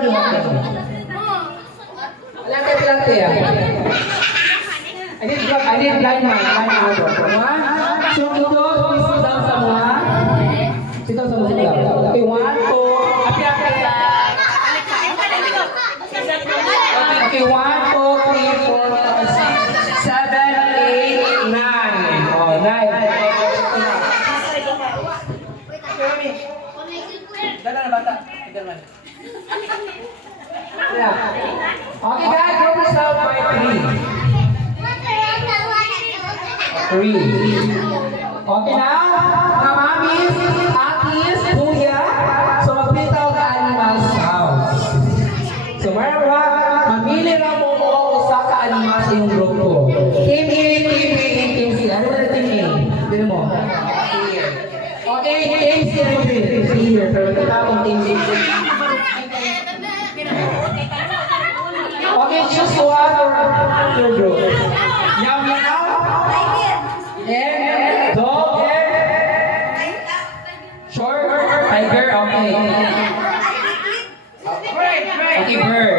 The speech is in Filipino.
Alam ka lang siya. I need blind man. Semua. So, ito, sit down semua. Sit down semua. Okay, 1, 2. Api-api. Okay, 1, 2, 3, 4, 5, 6, 7, 8, 9. Oh, 9. Dala na bata. Yeah. Okay, guys, group is now by 3. Okay, now, mga mamis, atis, kuya, so magpitaw ka animals house. So, mayroon mamili na mo usa ka animals sa iyong grupo. Team A, Team B, Team C. Ano na Team A? Dito mo. Okay, Team C, Team B. Here, pero kita akong Team B. Okay, choose one or your group. Meow, meow. And dog and short tiger. Okay. Okay, bird.